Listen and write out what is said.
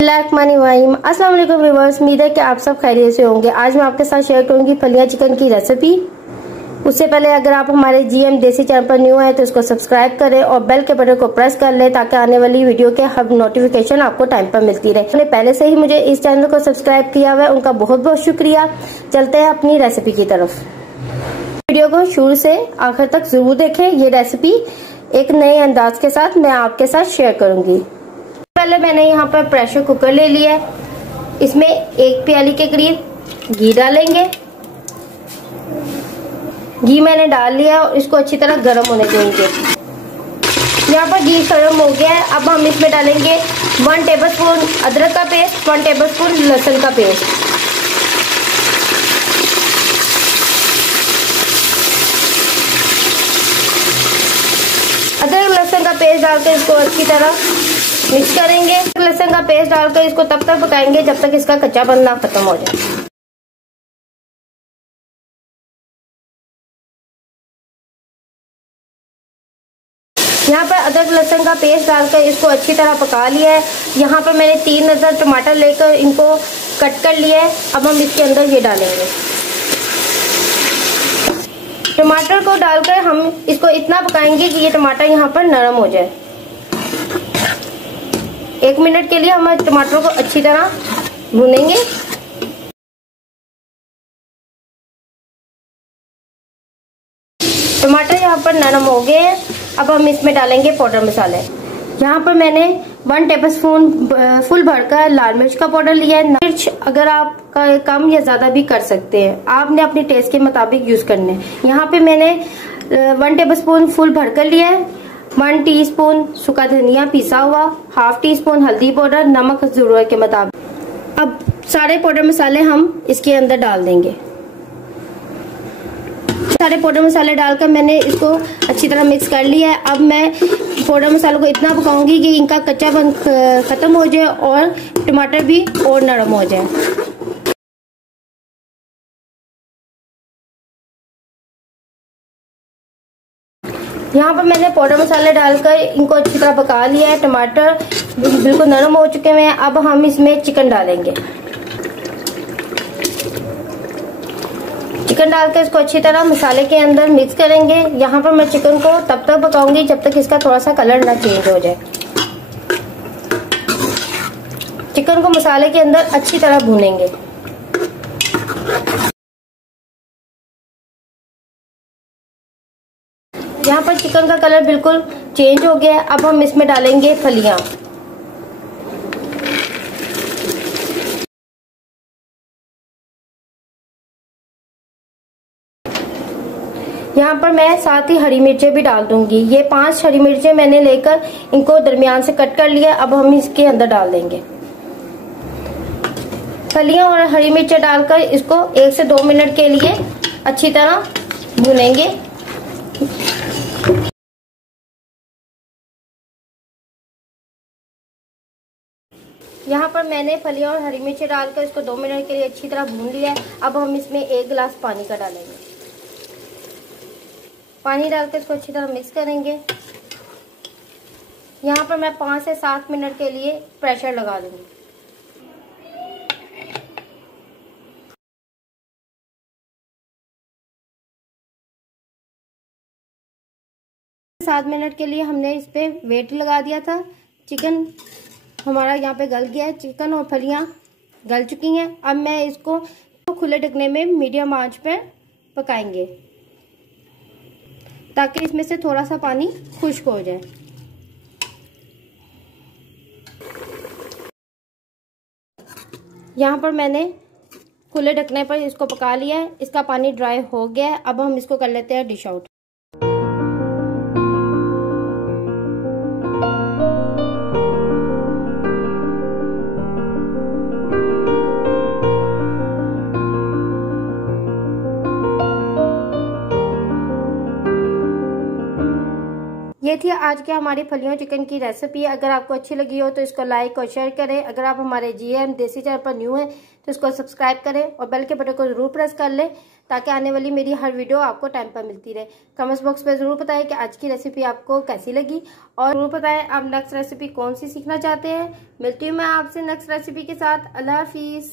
अस्सलाम वालेकुम व्यूअर्स, उम्मीद है कि आप सब खैरियत से होंगे। आज मैं आपके साथ शेयर करूंगी फलिया चिकन की रेसिपी। उससे पहले अगर आप हमारे जीएम देसी चैनल पर न्यू है तो इसको सब्सक्राइब करें और बेल के बटन को प्रेस कर लें ताकि आने वाली वीडियो के हर नोटिफिकेशन आपको टाइम पर मिलती रहे। उन्होंने पहले से ही मुझे इस चैनल को सब्सक्राइब किया हुआ है, उनका बहुत बहुत शुक्रिया। चलते हैं अपनी रेसिपी की तरफ। वीडियो को शुरू से आखिर तक जरूर देखें। ये रेसिपी एक नए अंदाज के साथ मैं आपके साथ शेयर करूंगी। पहले मैंने यहाँ पर प्रेशर कुकर ले लिया है। इसमें 1 प्याली के करीब घी डालेंगे। घी मैंने डाल लिया और इसको अच्छी तरह गर्म होने देंगे। यहाँ पर घी गर्म हो गया है। अब हम इसमें डालेंगे 1 टेबलस्पून अदरक का पेस्ट, 1 टेबलस्पून लहसुन का पेस्ट। अदरक लहसुन का पेस्ट डालकर इसको अच्छी तरह मिक्स करेंगे। लहसुन का पेस्ट डालकर इसको तब तक पकाएंगे जब तक इसका कच्चापन ना खत्म हो जाए। यहाँ पर अदरक लहसुन का पेस्ट डालकर इसको अच्छी तरह पका लिया है। यहाँ पर मैंने 3 नज़र टमाटर लेकर इनको कट कर लिया है। अब हम इसके अंदर ये डालेंगे। टमाटर को डालकर हम इसको इतना पकाएंगे कि ये टमाटर यहाँ पर नरम हो जाए। 1 मिनट के लिए हम टमाटर को अच्छी तरह भूनेंगे। टमाटर यहाँ पर नरम हो गए हैं। अब हम इसमें डालेंगे पाउडर मसाले। यहाँ पर मैंने 1 टेबलस्पून फुल भरकर लाल मिर्च का पाउडर लिया है। मिर्च अगर आप कम या ज्यादा भी कर सकते हैं, आपने अपनी टेस्ट के मुताबिक यूज करने। यहाँ पे मैंने 1 टेबलस्पून फुल भरकर लिया है। 1 टीस्पून सूखा धनिया पिसा हुआ, 1/2 टीस्पून हल्दी पाउडर, नमक जरूरत के मुताबिक। अब सारे पाउडर मसाले हम इसके अंदर डाल देंगे। सारे पाउडर मसाले डालकर मैंने इसको अच्छी तरह मिक्स कर लिया है। अब मैं पाउडर मसालों को इतना पकाऊंगी कि इनका कच्चापन खत्म हो जाए और टमाटर भी और नरम हो जाए। यहाँ पर मैंने पाउडर मसाले डालकर इनको अच्छी तरह पका लिया है। टमाटर बिल्कुल नरम हो चुके हैं। अब हम इसमें चिकन डालेंगे। चिकन डालकर इसको अच्छी तरह मसाले के अंदर मिक्स करेंगे। यहाँ पर मैं चिकन को तब तक पकाऊंगी जब तक इसका थोड़ा सा कलर ना चेंज हो जाए। चिकन को मसाले के अंदर अच्छी तरह भूनेंगे। यहाँ पर चिकन का कलर बिल्कुल चेंज हो गया है। अब हम इसमें डालेंगे फलियां। यहाँ पर मैं साथ ही हरी मिर्चें भी डाल दूंगी। ये 5 हरी मिर्चें मैंने लेकर इनको दरमियान से कट कर लिया। अब हम इसके अंदर डाल देंगे। फलियां और हरी मिर्चें डालकर इसको 1 से 2 मिनट के लिए अच्छी तरह भूनेंगे। यहाँ पर मैंने फलियां और हरी मिर्चें डालकर इसको 2 मिनट के लिए अच्छी तरह भून लिया है। अब हम इसमें 1 गिलास पानी का डालेंगे। पानी डालकर इसको अच्छी तरह मिक्स करेंगे। यहाँ पर मैं 5 से 7 मिनट के लिए प्रेशर लगा दूंगी। 7 मिनट के लिए हमने इस पे वेट लगा दिया था। चिकन हमारा यहाँ पे गल गया है। चिकन और फलियां गल चुकी हैं। अब मैं इसको खुले ढकने में मीडियम आंच पे पकाएंगे ताकि इसमें से थोड़ा सा पानी खुश्क हो जाए। यहाँ पर मैंने खुले ढकने पर इसको पका लिया है। इसका पानी ड्राई हो गया है। अब हम इसको कर लेते हैं डिश आउट। ये थी आज के हमारी फलियों चिकन की रेसिपी। अगर आपको अच्छी लगी हो तो इसको लाइक और शेयर करें। अगर आप हमारे GM देसी चैनल पर न्यू हैं तो इसको सब्सक्राइब करें और बेल के बटन को जरूर प्रेस कर लें ताकि आने वाली मेरी हर वीडियो आपको टाइम पर मिलती रहे। कमेंट्स बॉक्स में जरूर बताएं कि आज की रेसिपी आपको कैसी लगी और जरूर बताएं आप नेक्स्ट रेसिपी कौन सी सीखना चाहते हैं। मिलती हूँ मैं आपसे नेक्स्ट रेसिपी के साथ। अल्लाह हाफिज।